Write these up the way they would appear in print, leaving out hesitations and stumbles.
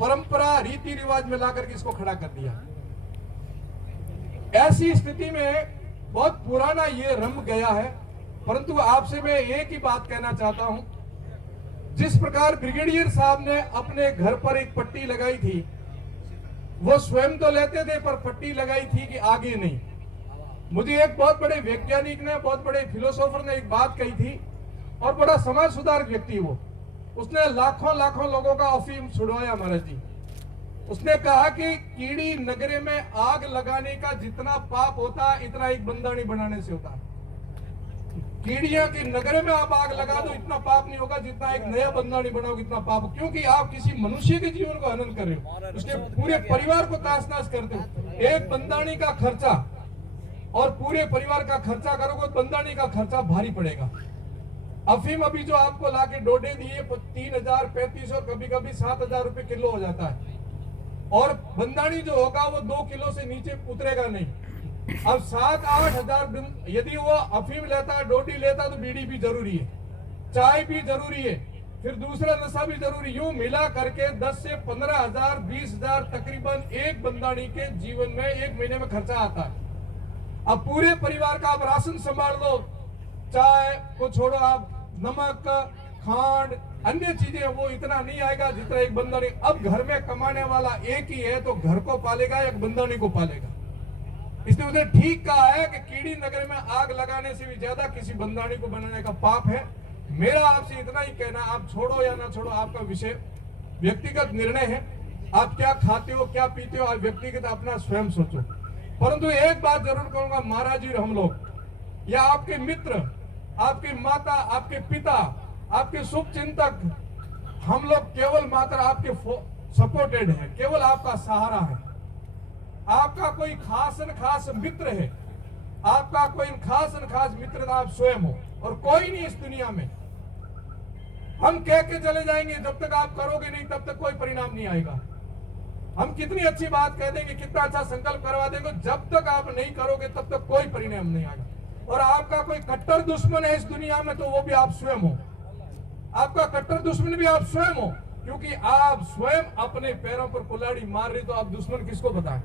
परंपरा रीति रिवाज में लाकर के इसको खड़ा कर दिया। ऐसी स्थिति में बहुत पुराना ये रम गया है। परंतु आपसे मैं एक ही बात कहना चाहता हूं, जिस प्रकार ब्रिगेडियर साहब ने अपने घर पर एक पट्टी लगाई थी, वो स्वयं तो लेते थे पर पट्टी लगाई थी कि आगे नहीं। मुझे एक बहुत बड़े वैज्ञानिक ने, बहुत बड़े फिलोसोफर ने एक बात कही थी, और बड़ा समाज सुधारक व्यक्ति वो, उसने लाखों लाखों लोगों का अफीम छुड़वाया महाराज जी। उसने कहा कि कीड़ी नगरे में आग लगाने का जितना पाप होता है इतना एक बंदानी बनाने से होता है। कीड़ियां के नगरे में आप आग लगा दो, इतना पाप नहीं होगा जितना एक नया बंदानी बनाओगे इतना पाप, क्योंकि आप किसी मनुष्य के जीवन को हनन कर रहे हो, उसके पूरे परिवार को ताश नाश करते हो। एक बंदानी का खर्चा और पूरे परिवार का खर्चा करोगे, बंदानी का खर्चा भारी पड़ेगा। अफीम अभी जो आपको लाके डोडे दिए 3000, 3500 और कभी कभी 7000 रुपए किलो हो जाता है, और बंदानी जो होगा वो 2 किलो से नीचे उतरेगा नहीं। अब 7-8 हजार यदि वो अफीम लेता है, डोडी लेता है, तो बीड़ी भी जरूरी है, चाय भी जरूरी है, फिर दूसरा नशा भी जरूरी। यूं मिला करके 10 से 15 हजार, 20 हजार तकरीबन एक बंदानी के जीवन में एक महीने में खर्चा आता है। अब पूरे परिवार का आप राशन संभाल लो, चाय को छोड़ो, आप नमक, खांड, अन्य चीजें, वो इतना नहीं आएगा जितना एक बंदानी। अब घर में कमाने वाला एक ही है, तो घर को पालेगा या बंदानी को पालेगा। इसलिए उसने ठीक कहा है कि कीड़ी नगर में आग लगाने से भी ज्यादा किसी बंदानी को बनाने का पाप है। मेरा आपसे इतना ही कहना, आप छोड़ो या ना छोड़ो आपका विषय, व्यक्तिगत निर्णय है। आप क्या खाते हो, क्या पीते हो, आप व्यक्तिगत अपना स्वयं सोचो। परंतु एक बात जरूर कहूंगा, महाराज जी, हम लोग या आपके मित्र, आपकी माता, आपके पिता, आपके शुभ चिंतक, हम लोग केवल मात्र आपके सपोर्टेड है, केवल आपका सहारा है। आपका कोई खास न खास मित्र है, आपका कोई खास न खास मित्र आप स्वयं हो, और कोई नहीं इस दुनिया में। हम कह के चले जाएंगे, जब तक आप करोगे नहीं तब तक कोई परिणाम नहीं आएगा। हम कितनी अच्छी बात कह देंगे, कितना अच्छा संकल्प करवा देंगे, जब तक आप नहीं करोगे तब तक कोई परिणाम नहीं आएगा। और आपका कोई कट्टर दुश्मन है इस दुनिया में, तो वो भी आप स्वयं हो। आपका कट्टर दुश्मन भी आप स्वयं हो, क्योंकि आप स्वयं अपने पैरों पर कुल्हाड़ी मार रहे, तो आप दुश्मन किसको बताएं,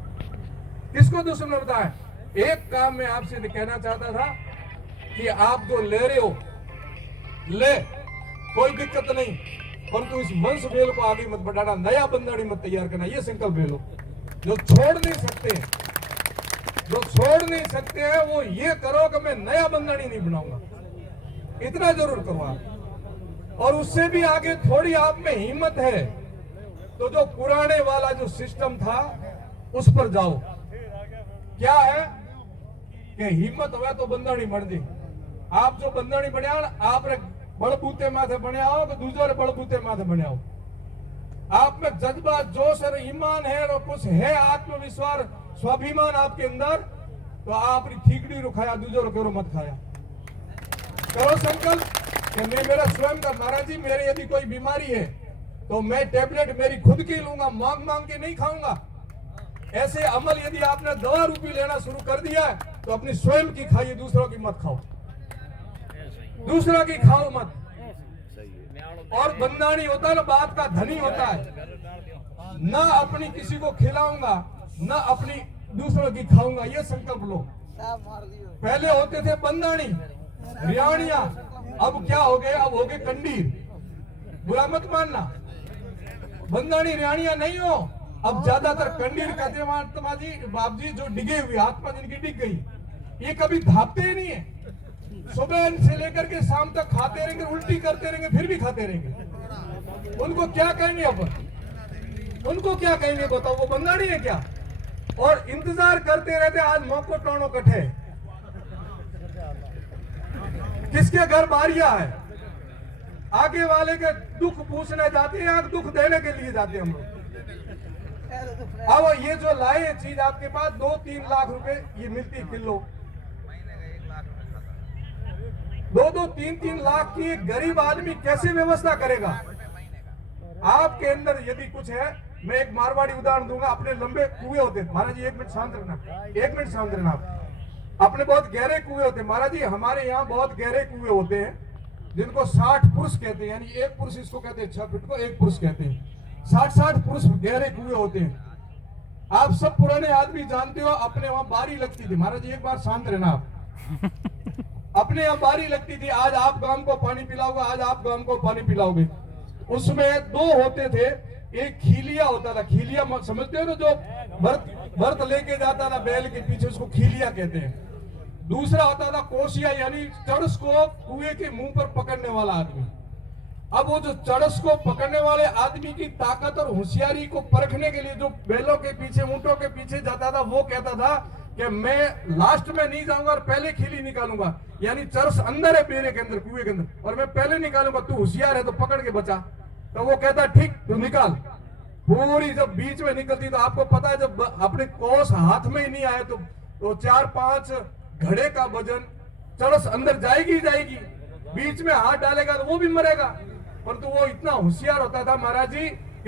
किसको दुश्मन बताएं। एक काम मैं आपसे कहना चाहता था कि आप जो ले रहे हो ले, कोई दिक्कत नहीं, परंतु इस वंश वेल को आगे मत बढ़ाना, नया बंदानी मत तैयार करना, ये संकल्प ले लो। जो छोड़ नहीं सकते, जो छोड़ नहीं सकते हैं, वो ये करो कि मैं नया बंदानी नहीं बनाऊंगा, इतना जरूर करो आप। और उससे भी आगे थोड़ी आप में हिम्मत है तो जो पुराने वाला जो सिस्टम था उस पर जाओ। क्या है कि हिम्मत हुआ तो बंदानी बन दी। आप जो बंदानी बने आप बड़बूते माथे बने आओ, तो दूसरे बड़बूते माथे बने आओ। आप में जज्बा, जोश और ईमान है, और कुछ है आत्मविश्वास, स्वाभिमान आपके अंदर, तो आप ठीकड़ी रुखाया, दूसरों करो मत खाया। करो संकल्प कि मैं मेरा स्वयं का, महाराज जी मेरे यदि कोई बीमारी है तो मैं टैबलेट मेरी खुद की लूंगा, मांग मांग के नहीं खाऊंगा। ऐसे अमल यदि आपने दवा रूपी लेना शुरू कर दिया है तो अपनी स्वयं की खाइए, दूसरों की मत खाओ, दूसरों की खाओ मत। और बंदानी होता है ना, बात का धनी होता है, ना अपनी किसी को खिलाऊंगा, ना अपनी दूसरों की खाऊंगा, ये संकल्प लो। पहले होते थे बंदानी, रियाणिया, अब क्या हो गए, अब हो गए कंडीर। बुरा मत मानना, बंदानी रियाणिया नहीं हो, अब ज्यादातर कंडीर कहते हैं महात्मा जी, बाप जी, जो डिगे हुए आत्मा जिनकी डिग गई, ये कभी धापते ही नहीं है। सुबह से लेकर के शाम तक खाते रहेंगे, उल्टी करते रहेंगे, फिर भी खाते रहेंगे। उनको क्या कहेंगे अपन, उनको क्या कहेंगे बताओ, वो बंदानी है क्या। और इंतजार करते रहते, आज मौको टोनो कटे, किसके घर बारिया है, आगे वाले के दुख पूछने जाते हैं, दुख देने के लिए जाते हैं हम लोग। अब ये जो लाए चीज आपके पास 2-3 लाख रुपए ये मिलती किलो, 2-3 लाख की एक गरीब आदमी कैसे व्यवस्था करेगा। आपके अंदर यदि कुछ है, मैं एक मारवाड़ी उदाहरण दूंगा। अपने लंबे कुएं होते, महाराज जी 1 मिनट शांत रहना, 1 मिनट शांत रहना। अपने बहुत गहरे कुएं होते हैं महाराज जी, हमारे यहाँ बहुत गहरे कुएं होते हैं जिनको 60 पुरुष कहते हैं, यानी एक पुरुष इसको कहते हैं 6 फीट को, एक पुरुष कहते हैं। 60-60 पुरुष गहरे कुएं होते हैं। आप सब पुराने आदमी जानते हो, अपने वहां बारी लगती थी। महाराज जी एक बार शांत रहना आप। अपने यहाँ बारी लगती थी, आज आप गांव को पानी पिलाओगे, आज आप गांव को पानी पिलाओगे। उसमें दो होते थे, एक खीलिया होता था। खीलिया समझते हो ना, जो भरत लेके जाता था बैल के पीछे, उसको खीलिया कहते हैं। दूसरा होता था कोसिया, यानी चरस को कुएं के मुंह पर पकड़ने वाला आदमी। अब वो जो चरस को पकड़ने वाले आदमी की ताकत और होशियारी को परखने के लिए जो बैलों के पीछे, ऊंटों के पीछे जाता था, वो कहता था कि मैं लास्ट में नहीं जाऊंगा और पहले खीली निकालूंगा। यानी चरस अंदर है बेरे के अंदर, कुएं के अंदर, और मैं पहले निकालूंगा, तू होशियार है तो पकड़ के बचा। तो वो कहता ठीक, तू निकाल। पूरी जब बीच में निकलती, तो आपको पता है जब अपने कोस हाथ में ही नहीं आए तो 4-5 घड़े का वजन, चरस अंदर जाएगी जाएगी, बीच में हाथ डालेगा तो वो भी मरेगा। परंतु वो इतना होशियार होता था महाराज जी